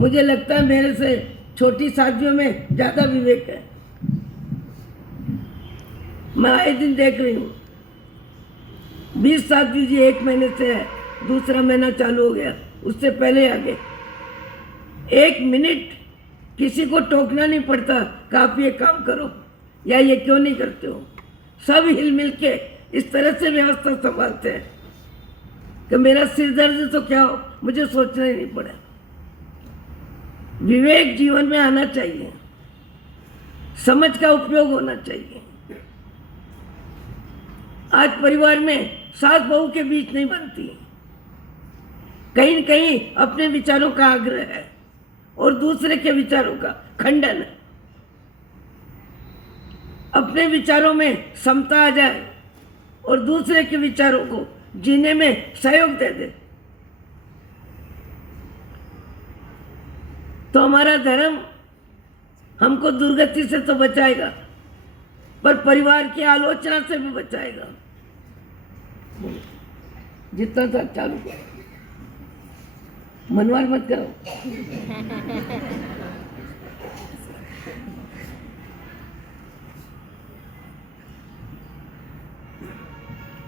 मुझे लगता है मेरे से छोटी साथियों में ज़्यादा विवेक है। मैं आए दिन देख रही हूँ 20 साथी जी 1 महीने से है, दूसरा महीना चालू हो गया, उससे पहले आगे 1 मिनट किसी को टोकना नहीं पड़ता कि आप ये काम करो या ये क्यों नहीं करते हो। सब हिल मिल के इस तरह से व्यवस्था संभालते हैं कि मेरा सिर दर्द तो क्या हो, मुझे सोचना ही नहीं पड़ा। विवेक जीवन में आना चाहिए, समझ का उपयोग होना चाहिए। आज परिवार में सास बहू के बीच नहीं बनती, कहीं न कहीं अपने विचारों का आग्रह है और दूसरे के विचारों का खंडन है। अपने विचारों में समता आ जाए और दूसरे के विचारों को जीने में सहयोग दे दे तो हमारा धर्म हमको दुर्गति से तो बचाएगा, पर परिवार की आलोचना से भी बचाएगा। जितना था चालू करो, मनवार मत करो।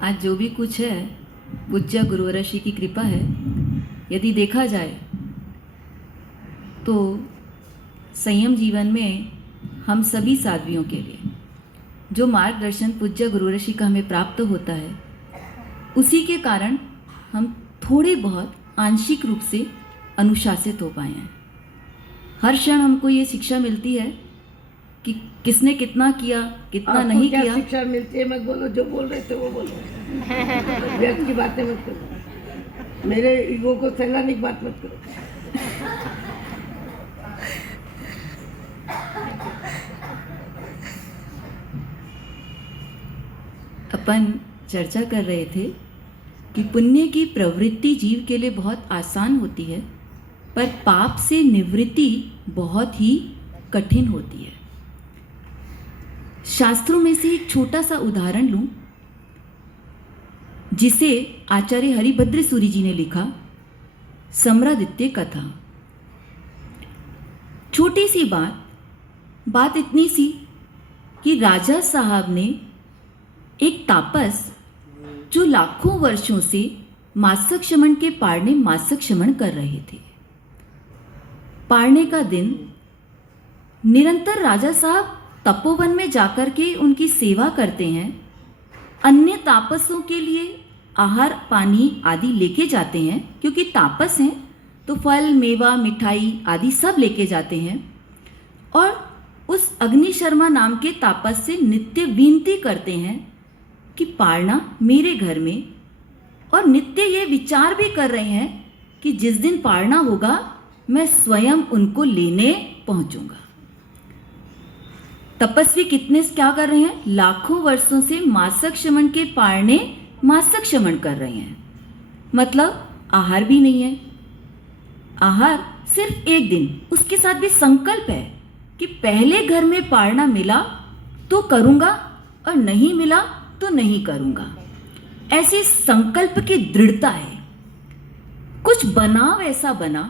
आज जो भी कुछ है पूज्य गुरुवर ऋषि की कृपा है। यदि देखा जाए तो संयम जीवन में हम सभी साध्वियों के लिए जो मार्गदर्शन पूज्य गुरु ऋषि का हमें प्राप्त होता है, उसी के कारण हम थोड़े बहुत आंशिक रूप से अनुशासित हो पाए हैं। हर क्षण हमको ये शिक्षा मिलती है कि किसने कितना किया, कितना नहीं किया। शिक्षा मिलती है, मत बोलो, जो बोल रहे थे वो बोलो। व्यर्थ की बातें मत करो, मेरे ईगो को सैलानिक बात मत करो। अपन चर्चा कर रहे थे कि पुण्य की प्रवृत्ति जीव के लिए बहुत आसान होती है, पर पाप से निवृत्ति बहुत ही कठिन होती है। शास्त्रों में से एक छोटा सा उदाहरण लूं, जिसे आचार्य हरिभद्र सूरी जी ने लिखा, सम्रादित्य कथा। छोटी सी बात इतनी सी कि राजा साहब ने एक तापस जो लाखों वर्षों से मासक शमन के पारणे मासक शमन कर रहे थे, पारणे का दिन निरंतर राजा साहब तपोवन में जाकर के उनकी सेवा करते हैं। अन्य तापसों के लिए आहार पानी आदि लेके जाते हैं, क्योंकि तापस हैं तो फल मेवा मिठाई आदि सब लेके जाते हैं। और उस अग्नि शर्मा नाम के तापस से नित्य विनती करते हैं कि पारना मेरे घर में, और नित्य ये विचार भी कर रहे हैं कि जिस दिन पारना होगा मैं स्वयं उनको लेने पहुंचूंगा। तपस्वी कितने क्या कर रहे हैं? लाखों वर्षों से मासक शमन के पारणे मासक शमन कर रहे हैं। मतलब आहार भी नहीं है, आहार सिर्फ एक दिन। उसके साथ भी संकल्प है कि पहले घर में पारना मिला तो करूंगा और नहीं मिला तो नहीं करूंगा। ऐसे संकल्प की दृढ़ता है। कुछ बनाव ऐसा बना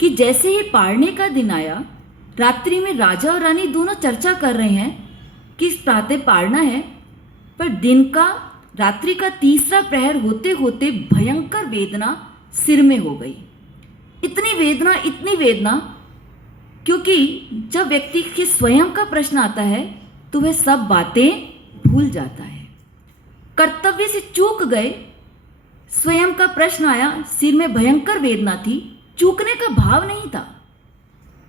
कि जैसे ही पारने का दिन आया, रात्रि में राजा और रानी दोनों चर्चा कर रहे हैं कि प्रातः पारना है, पर दिन का रात्रि का तीसरा प्रहर होते होते भयंकर वेदना सिर में हो गई। इतनी वेदना, क्योंकि जब व्यक्ति के स्वयं का प्रश्न आता है तो वह सब बातें भूल जाता है। कर्तव्य से चूक गए, स्वयं का प्रश्न आया, सिर में भयंकर वेदना थी, चूकने का भाव नहीं था,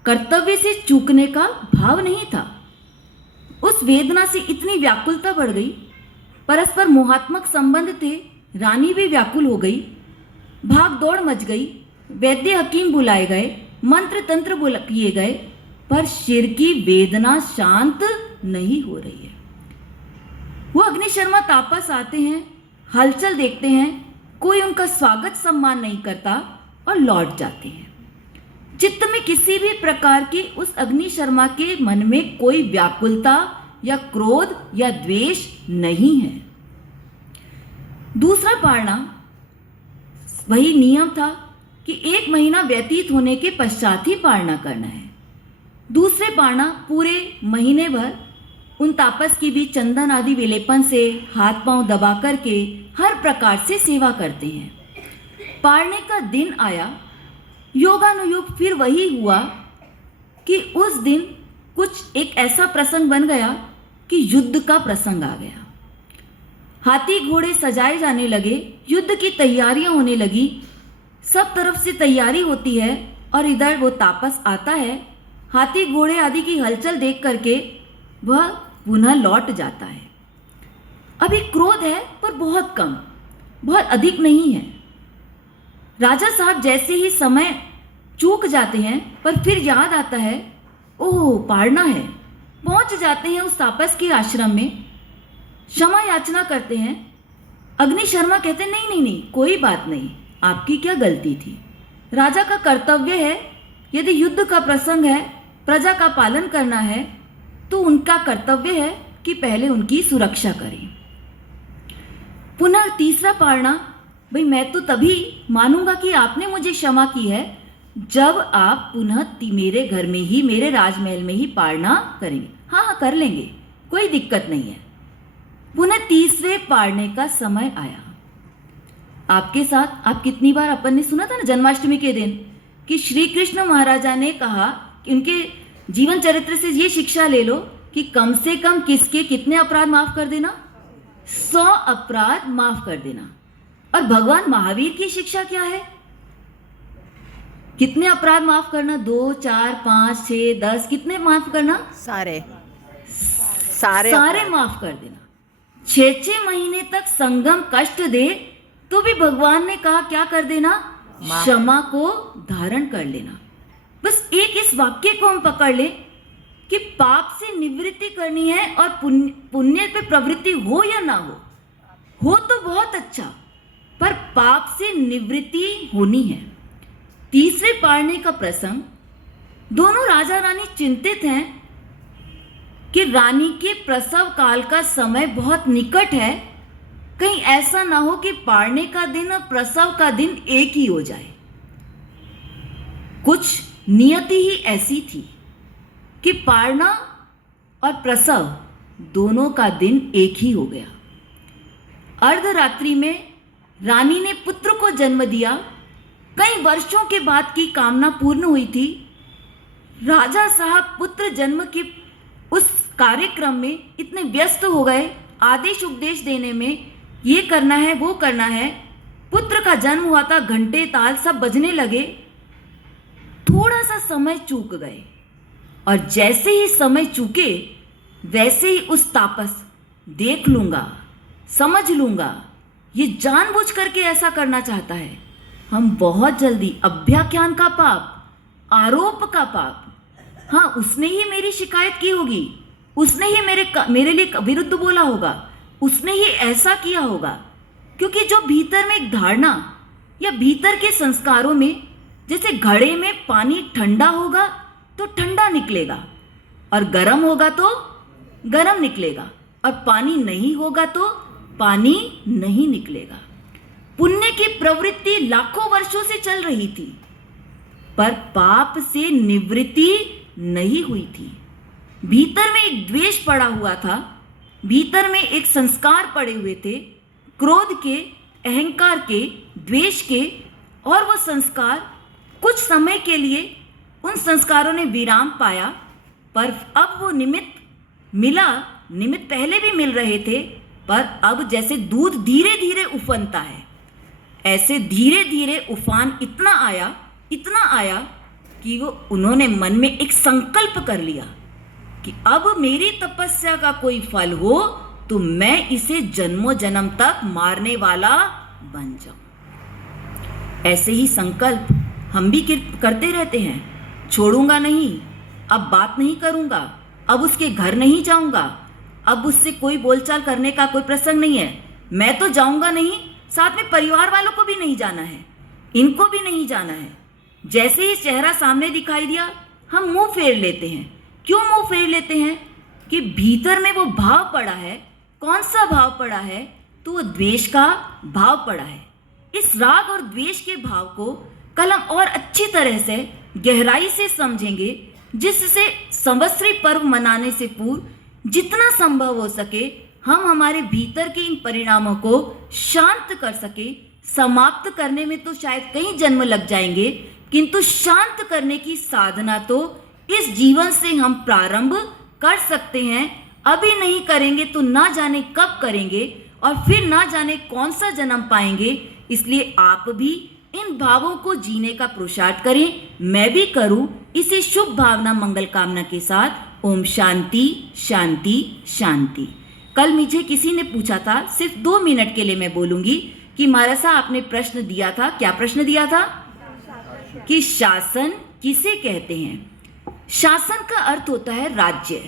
कर्तव्य से चूकने का भाव नहीं था। उस वेदना से इतनी व्याकुलता बढ़ गई, परस्पर मोहात्मक संबंध थे, रानी भी व्याकुल हो गई, भाग दौड़ मच गई, वैद्य हकीम बुलाए गए, मंत्र तंत्र किए गए, पर सिर की वेदना शांत नहीं हो रही है। वो अग्निशर्मा तापस आते हैं, हलचल देखते हैं, कोई उनका स्वागत सम्मान नहीं करता और लौट जाते हैं। चित्त में किसी भी प्रकार की उस अग्निशर्मा के मन में कोई व्याकुलता या क्रोध या द्वेष नहीं है। दूसरा पारना वही नियम था कि 1 महीना व्यतीत होने के पश्चात ही पारणा करना है। दूसरे पारणा पूरे महीने भर उन तापस की भी चंदन आदि विलेपन से हाथ पांव दबा करके हर प्रकार से सेवा करते हैं। पारने का दिन आया, योगानुयोग फिर वही हुआ कि उस दिन कुछ एक ऐसा प्रसंग बन गया कि युद्ध का प्रसंग आ गया। हाथी घोड़े सजाए जाने लगे, युद्ध की तैयारियां होने लगी, सब तरफ से तैयारी होती है और इधर वो तापस आता है। हाथी घोड़े आदि की हलचल देख करके वह पुनः लौट जाता है। अभी क्रोध है पर बहुत कम, बहुत अधिक नहीं है। राजा साहब जैसे ही समय चूक जाते हैं पर फिर याद आता है, ओह पारणा है। पहुंच जाते हैं उस तापस के आश्रम में, क्षमा याचना करते हैं। अग्नि शर्मा कहते नहीं नहीं नहीं, कोई बात नहीं, आपकी क्या गलती थी। राजा का कर्तव्य है, यदि युद्ध का प्रसंग है, प्रजा का पालन करना है, तो उनका कर्तव्य है कि पहले उनकी सुरक्षा करें। पुनः तीसरा पारणा, भाई मैं तो तभी मानूंगा कि आपने मुझे क्षमा की है जब आप पुनः मेरे घर में ही, मेरे राजमहल में ही पारणा करेंगे। हाँ हाँ कर लेंगे, कोई दिक्कत नहीं है। पुनः तीसरे पारने का समय आया। आपके साथ आप कितनी बार अपन ने सुना था ना जन्माष्टमी के दिन कि श्री कृष्ण महाराजा ने कहा कि उनके जीवन चरित्र से ये शिक्षा ले लो कि कम से कम किसके कितने अपराध माफ कर देना, 100 अपराध माफ कर देना। और भगवान महावीर की शिक्षा क्या है, कितने अपराध माफ करना, 2, 4, 5, 6, 10, कितने माफ करना, सारे माफ कर देना। 6 महीने तक संगम कष्ट दे तो भी भगवान ने कहा क्या कर देना, क्षमा को धारण कर लेना। बस एक इस वाक्य को हम पकड़ ले कि पाप से निवृत्ति करनी है और पुण्य पे प्रवृत्ति हो या ना हो तो बहुत अच्छा, पर पाप से निवृत्ति होनी है। तीसरे पारने का प्रसंग, दोनों राजा रानी चिंतित हैं कि रानी के प्रसव काल का समय बहुत निकट है, कहीं ऐसा ना हो कि पारने का दिन और प्रसव का दिन एक ही हो जाए। कुछ नियति ही ऐसी थी कि पारना और प्रसव दोनों का दिन एक ही हो गया। अर्धरात्रि में रानी ने पुत्र को जन्म दिया। कई वर्षों के बाद की कामना पूर्ण हुई थी। राजा साहब पुत्र जन्म के उस कार्यक्रम में इतने व्यस्त हो गए, आदेश उपदेश देने में, ये करना है वो करना है। पुत्र का जन्म हुआ था, घंटे ताल सब बजने लगे, थोड़ा सा समय चूक गए। और जैसे ही समय चूके वैसे ही उस तापस, देख लूंगा, समझ लूंगा, ये जानबूझ करके ऐसा करना चाहता है। हम बहुत जल्दी अभ्याख्यान का पाप, आरोप का पाप, हाँ उसने ही मेरी शिकायत की होगी, उसने ही मेरे लिए विरुद्ध बोला होगा, उसने ही ऐसा किया होगा। क्योंकि जो भीतर में एक धारणा या भीतर के संस्कारों में, जैसे घड़े में पानी ठंडा होगा तो ठंडा निकलेगा और गर्म होगा तो गर्म निकलेगा, और पानी नहीं होगा तो पानी नहीं निकलेगा। पुण्य की प्रवृत्ति लाखों वर्षों से चल रही थी, पर पाप से निवृत्ति नहीं हुई थी। भीतर में एक द्वेष पड़ा हुआ था, भीतर में एक संस्कार पड़े हुए थे, क्रोध के, अहंकार के, द्वेष के। और वो संस्कार कुछ समय के लिए उन संस्कारों ने विराम पाया, पर अब वो निमित्त मिला। निमित्त पहले भी मिल रहे थे, पर अब जैसे दूध धीरे धीरे उफनता है, ऐसे धीरे धीरे उफान इतना आया कि वो उन्होंने मन में एक संकल्प कर लिया कि अब मेरी तपस्या का कोई फल हो तो मैं इसे जन्मों जन्म तक मारने वाला बन जाऊं। ऐसे ही संकल्प हम भी करते रहते हैं। छोड़ूंगा नहीं, अब बात नहीं करूंगा, अब उसके घर नहीं जाऊंगा, अब उससे कोई बोलचाल करने का कोई प्रसंग नहीं है, मैं तो जाऊंगा नहीं, साथ में परिवार वालों को भी नहीं जाना है, इनको भी नहीं जाना है। जैसे ही चेहरा सामने दिखाई दिया हम मुंह फेर लेते हैं। क्यों मुंह फेर लेते हैं? कि भीतर में वो भाव पड़ा है। कौन सा भाव पड़ा है? तो वो द्वेष का भाव पड़ा है। इस राग और द्वेष के भाव को कल हम और अच्छी तरह से गहराई से समझेंगे, जिससे संवत्सरी पर्व मनाने से पूर्व जितना संभव हो सके हम हमारे भीतर के इन परिणामों को शांत कर सके। समाप्त करने में तो शायद कई जन्म लग जाएंगे, किंतु शांत करने की साधना तो इस जीवन से हम प्रारंभ कर सकते हैं। अभी नहीं करेंगे तो ना जाने कब करेंगे और फिर ना जाने कौन सा जन्म पाएंगे। इसलिए आप भी इन भावों को जीने का पुरुषार्थ करें, मैं भी करूं। इसे शुभ भावना मंगल कामना के साथ ओम शांति शांति शांति। कल मुझे किसी ने पूछा था, सिर्फ 2 मिनट के लिए मैं बोलूंगी, कि महाराज साहब आपने प्रश्न दिया था, क्या प्रश्न दिया था कि शासन किसे कहते हैं। शासन का अर्थ होता है राज्य।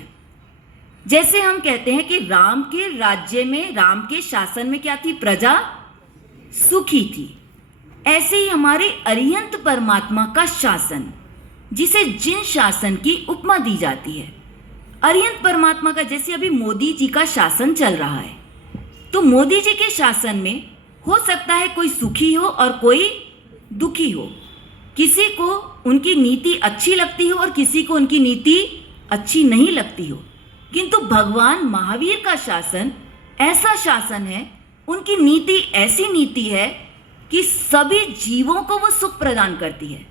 जैसे हम कहते हैं कि राम के राज्य में, राम के शासन में क्या थी, प्रजा सुखी थी। ऐसे ही हमारे अरिहंत परमात्मा का शासन, जिसे जिन शासन की उपमा दी जाती है, अरिहंत परमात्मा का, जैसे अभी मोदी जी का शासन चल रहा है, तो मोदी जी के शासन में हो सकता है कोई सुखी हो और कोई दुखी हो, किसी को उनकी नीति अच्छी लगती हो और किसी को उनकी नीति अच्छी नहीं लगती हो। किंतु भगवान महावीर का शासन ऐसा शासन है, उनकी नीति ऐसी नीति है कि सभी जीवों को वो सुख प्रदान करती है,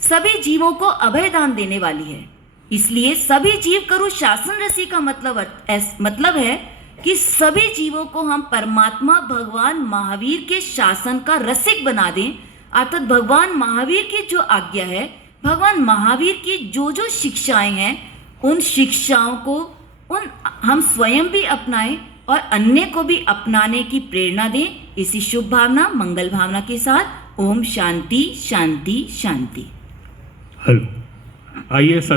सभी जीवों को अभय दान देने वाली है। इसलिए सभी जीव करो शासन रसी का मतलब है कि सभी जीवों को हम परमात्मा भगवान महावीर के शासन का रसिक बना दें। अर्थात भगवान महावीर की जो आज्ञा है, भगवान महावीर की जो जो शिक्षाएं हैं, उन शिक्षाओं को हम स्वयं भी अपनाएं और अन्य को भी अपनाने की प्रेरणा दें। इसी शुभ भावना मंगल भावना के साथ ओम शांति शांति शांति। हेलो, आइए